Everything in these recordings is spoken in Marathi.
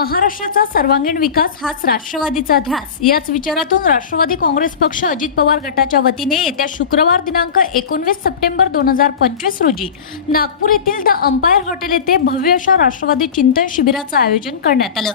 महाराष्ट्राचा सर्वांगीण विकास हाच राष्ट्रवादीचा ध्यास. याच विचारातून राष्ट्रवादी काँग्रेस पक्ष अजित पवार गटाच्या वतीने येत्या शुक्रवार दिनांक एकोणवीस सप्टेंबर दोन हजार पंचवीस रोजी नागपूर येथील द अंपायर हॉटेल येथे भव्य अशा राष्ट्रवादी चिंतन शिबिराचं आयोजन करण्यात आलं.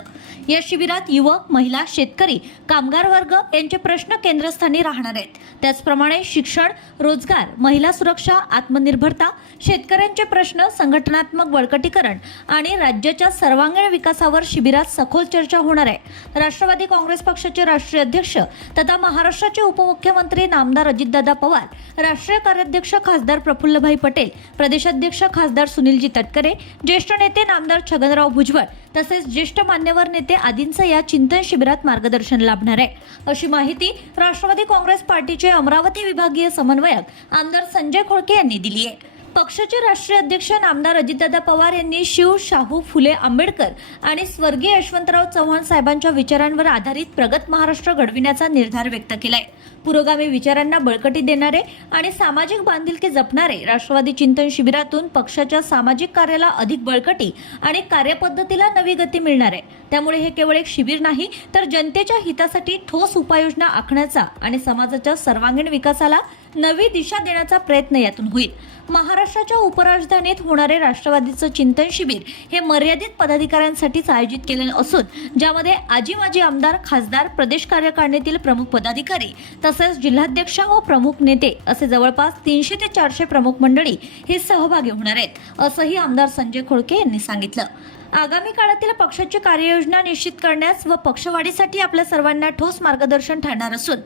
या शिबिरात युवक महिला शेतकरी कामगार वर्ग यांचे प्रश्न केंद्रस्थानी राहणार आहेत. त्याचप्रमाणे शिक्षण रोजगार महिला सुरक्षा आत्मनिर्भरता शेतकऱ्यांचे प्रश्न संघटनात्मक बळकटीकरण आणि राज्याच्या सर्वांगीण विकासावर शिबिर मंदिरात सखोल चर्चा होणार आहे. राष्ट्रवादी काँग्रेस पक्षाचे राष्ट्रीय अध्यक्ष तथा महाराष्ट्राचे उपमुख्यमंत्री नामदार अजितदादा पवार राष्ट्रीय कार्याध्यक्ष खासदार प्रफुल्लभाई पटेल प्रदेशाध्यक्ष खासदार सुनीलजी तटकरे ज्येष्ठ नेते नामदार छगनराव भुजबळ तसेच ज्येष्ठ मान्यवर नेते आदींचं या चिंतन शिबिरात मार्गदर्शन लाभणार आहे. अशी माहिती राष्ट्रवादी काँग्रेस पार्टीचे अमरावती विभागीय समन्वयक आमदार संजय खोळके यांनी दिली आहे. पक्षाचे राष्ट्रीय अध्यक्ष नामदार अजितदादा पवार यांनी शिव शाहू फुले आंबेडकर आणि स्वर्गीय यशवंतराव चव्हाण साहेबांच्या विचारांवर आधारित प्रगत महाराष्ट्र घडविण्याचा निर्धार व्यक्त केलाय. पुरोगामी विचारांना बळकटी देणारे आणि सामाजिक बांधिलकी जपणारे राष्ट्रवादी चिंतन शिबिरातून पक्षाच्या सामाजिक कार्याला अधिक बळकटी आणि कार्यपद्धतीला नवी गती मिळणार. आहे त्यामुळे हे केवळ एक शिबिर नाही तर जनतेच्या हितासाठी ठोस उपाययोजना आखण्याचा आणि समाजाच्या सर्वांगीण विकासाला नवी दिशा देण्याचा प्रयत्न यातून होईल. महाराष्ट्राच्या उपराजधानीत होणारे राष्ट्रवादीचं चिंतन शिबिर हे मर्यादित पदाधिकाऱ्यांसाठीच आयोजित केलेलं असून ज्यामध्ये आजी माजी आमदार खासदार प्रदेश कार्यकारिणीतील प्रमुख पदाधिकारी तसेच जिल्हाध्यक्ष व प्रमुख नेते असे जवळपास तीनशे ते चारशे प्रमुख मंडळी हे सहभागी होणार आहेत असंही आमदार संजय खोडके यांनी सांगितलं. आगामी काळातील पक्षाची कार्ययोजना निश्चित करण्यास व पक्षवाढीसाठी आपल्या सर्वांना ठोस मार्गदर्शन ठरणार असून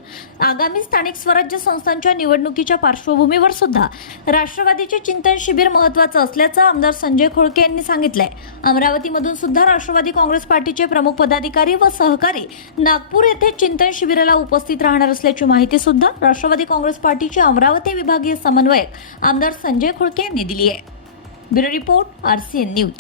आगामी स्थानिक स्वराज्य संस्थांच्या निवडणुकीच्या पार्श्वभूमीवर सुद्धा राष्ट्रवादीचे चिंतन शिबिर महत्वाचं असल्याचं आमदार संजय खोळके यांनी सांगितलंय. अमरावतीमधून सुद्धा राष्ट्रवादी काँग्रेस पार्टीचे प्रमुख पदाधिकारी व सहकारी नागपूर येथे चिंतन शिबिराला उपस्थित राहणार असल्याची माहिती सुद्धा राष्ट्रवादी काँग्रेस पार्टीचे अमरावती विभागीय समन्वयक आमदार संजय खोळके यांनी दिली आहे. Bureau report RCN news.